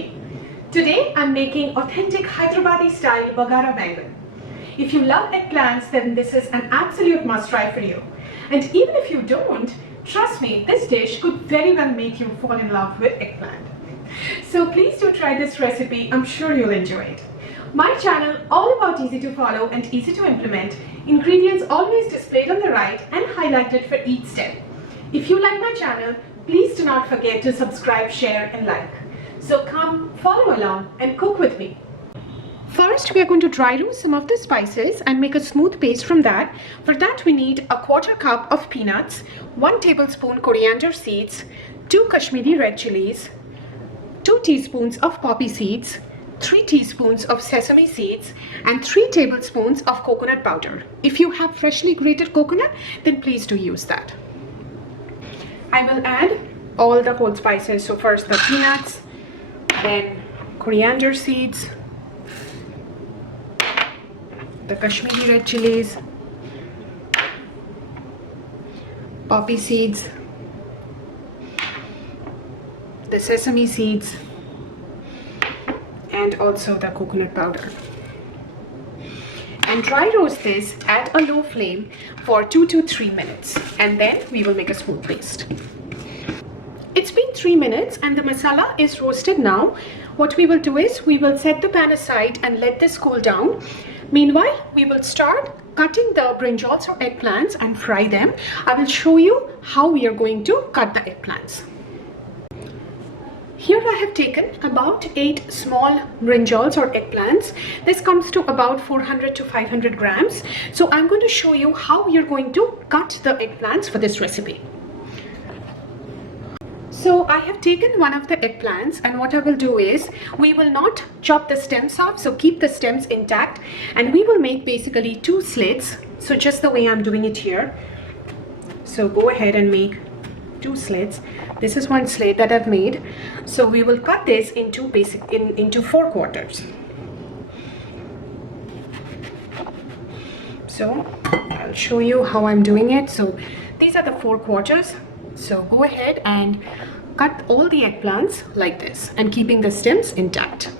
recipe. Today I'm making authentic Hyderabadi style Bagara Baingan. If you love eggplants, then this is an absolute must try for you. And even if you don't, trust me, this dish could very well make you fall in love with eggplant. So please do try this recipe, I'm sure you'll enjoy it. My channel, all about easy to follow and easy to implement, ingredients always displayed on the right and highlighted for each step. If you like my channel, please do not forget to subscribe, share and like. So come, follow along and cook with me. First, we are going to dry roast some of the spices and make a smooth paste from that. For that, we need a 1/4 cup of peanuts, 1 tablespoon coriander seeds, 2 Kashmiri red chilies, 2 teaspoons of poppy seeds, 3 teaspoons of sesame seeds and 3 tablespoons of coconut powder. If you have freshly grated coconut, then please do use that. I will add all the whole spices. So first the peanuts, then coriander seeds, the Kashmiri red chilies, poppy seeds, the sesame seeds, and also the coconut powder. And dry roast this at a low flame for 2 to 3 minutes, and then we will make a smooth paste. It's been 3 minutes and the masala is roasted now. What we will do is we will set the pan aside and let this cool down. Meanwhile, we will start cutting the brinjals or eggplants and fry them. I will show you how we are going to cut the eggplants. Here I have taken about 8 small brinjals or eggplants. This comes to about 400 to 500 grams. So I'm going to show you how we are going to cut the eggplants for this recipe. So I have taken one of the eggplants, and what I will do is we will not chop the stems off, so keep the stems intact, and we will make basically 2 slits. So just the way I'm doing it here. So go ahead and make 2 slits. This is 1 slit that I've made. So we will cut this into into 4 quarters. So I'll show you how I'm doing it. So these are the 4 quarters. So go ahead and cut all the eggplants like this and keeping the stems intact.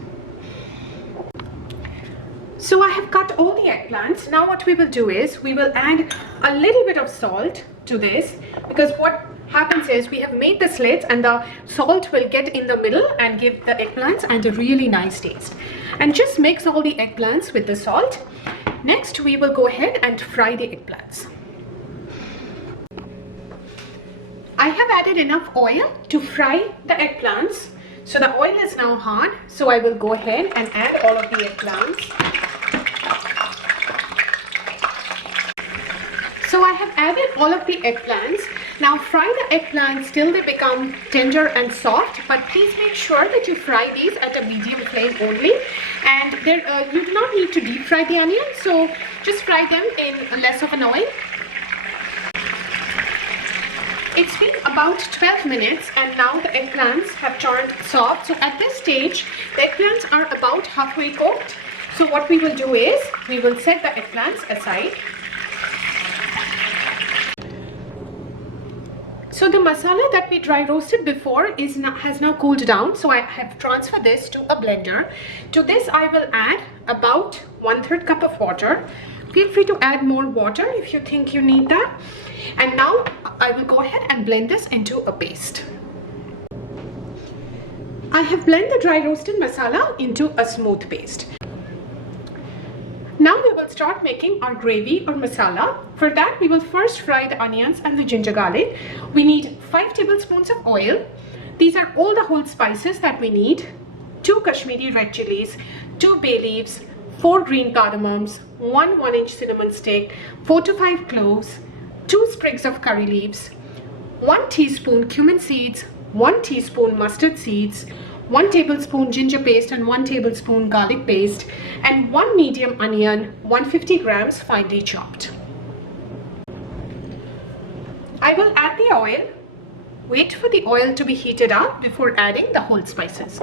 So I have cut all the eggplants. Now what we will do is we will add a little bit of salt to this, because what happens is we have made the slits and the salt will get in the middle and give the eggplants and a really nice taste. And just mix all the eggplants with the salt. Next we will go ahead and fry the eggplants. I have added enough oil to fry the eggplants. So the oil is now hot, so I will go ahead and add all of the eggplants. So I have added all of the eggplants. Now fry the eggplants till they become tender and soft, but please make sure that you fry these at a medium flame only. And you do not need to deep fry the onions, so just fry them in less of an oil. It's been about 12 minutes and now the eggplants have turned soft. So at this stage, the eggplants are about halfway cooked. So what we will do is we will set the eggplants aside. So the masala that we dry roasted before has now cooled down. So I have transferred this to a blender. To this I will add about 1/3 cup of water. Feel free to add more water if you think you need that. And now I will go ahead and blend this into a paste. I have blended the dry roasted masala into a smooth paste. Now we will start making our gravy or masala. For that we will first fry the onions and the ginger garlic. We need 5 tablespoons of oil. These are all the whole spices that we need. 2 Kashmiri red chilies, 2 bay leaves, 4 green cardamoms, 1 1-inch cinnamon stick, 4 to 5 cloves, 2 sprigs of curry leaves, 1 teaspoon cumin seeds, 1 teaspoon mustard seeds, 1 tablespoon ginger paste and 1 tablespoon garlic paste, and 1 medium onion, 150 grams finely chopped. I will add the oil. Wait for the oil to be heated up before adding the whole spices.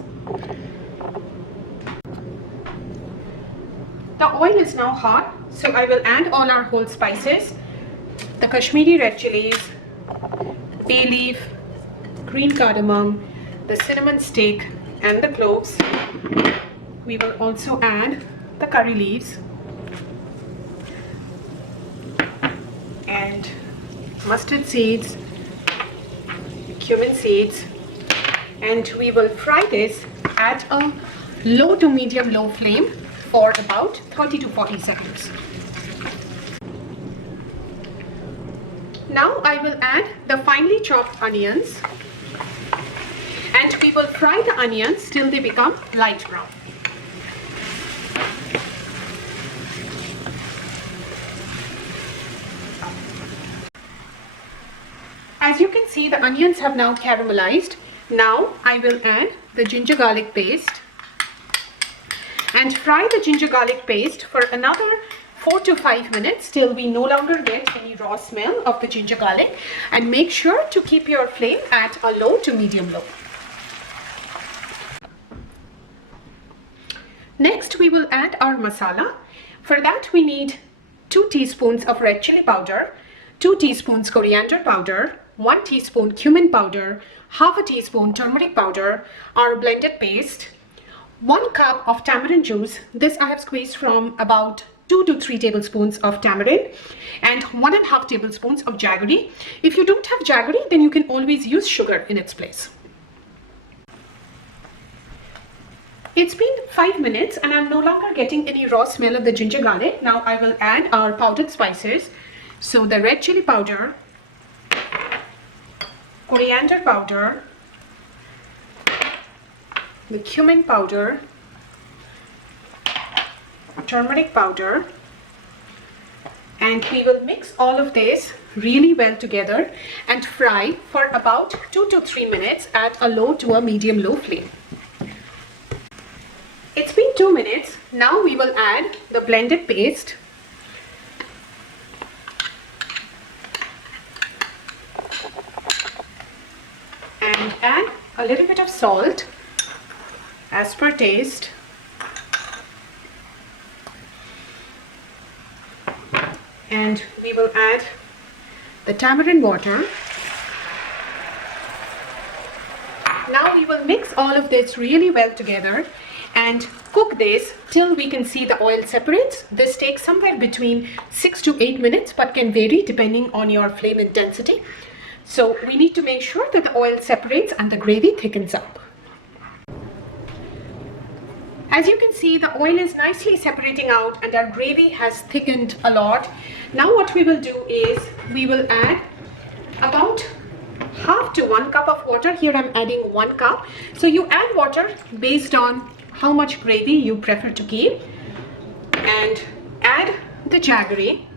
The oil is now hot, so I will add all our whole spices. The Kashmiri red chilies, bay leaf, green cardamom, the cinnamon stick, and the cloves. We will also add the curry leaves and mustard seeds, cumin seeds, and we will fry this at a low to medium low flame for about 30 to 40 seconds. Now I will add the finely chopped onions, and we will fry the onions till they become light brown. As you can see, the onions have now caramelized. Now I will add the ginger garlic paste and fry the ginger garlic paste for another 4 to 5 minutes till we no longer get any raw smell of the ginger garlic, and make sure to keep your flame at a low to medium low. Next we will add our masala. For that we need 2 teaspoons of red chili powder, 2 teaspoons coriander powder, 1 teaspoon cumin powder, half a teaspoon turmeric powder, our blended paste, 1 cup of tamarind juice. This I have squeezed from about 2 to 3 tablespoons of tamarind, and 1.5 tablespoons of jaggery. If you don't have jaggery, then you can always use sugar in its place. It's been 5 minutes and I'm no longer getting any raw smell of the ginger garlic. Now I will add our powdered spices. So the red chili powder, coriander powder, the cumin powder, turmeric powder, and we will mix all of this really well together and fry for about 2 to 3 minutes at a low to a medium low flame. It's been 2 minutes. Now we will add the blended paste and add a little bit of salt as per taste. And we will add the tamarind water. Now we will mix all of this really well together and cook this till we can see the oil separates. This takes somewhere between 6 to 8 minutes but can vary depending on your flame intensity. So we need to make sure that the oil separates and the gravy thickens up. As you can see, the oil is nicely separating out and our gravy has thickened a lot. Now what we will do is we will add about half to 1 cup of water. Here I'm adding 1 cup. So you add water based on how much gravy you prefer to keep, and add the jaggery,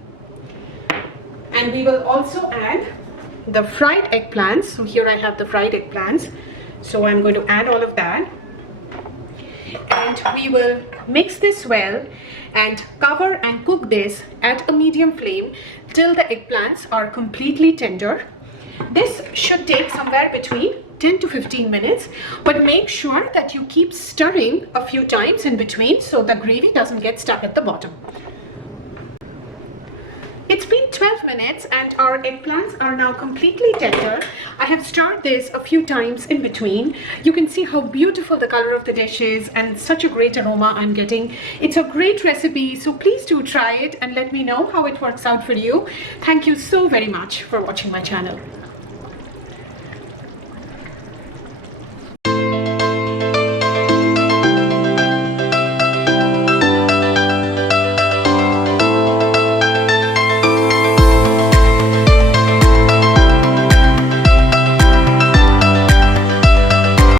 and we will also add the fried eggplants. So here I have the fried eggplants, so I'm going to add all of that, and we will mix this well and cover and cook this at a medium flame till the eggplants are completely tender. This should take somewhere between 10 to 15 minutes, but make sure that you keep stirring a few times in between so the gravy doesn't get stuck at the bottom. It's been 12 minutes and our eggplants are now completely tender. I have stirred this a few times in between. You can see how beautiful the color of the dish is and such a great aroma I'm getting. It's a great recipe, so please do try it and let me know how it works out for you. Thank you so very much for watching my channel.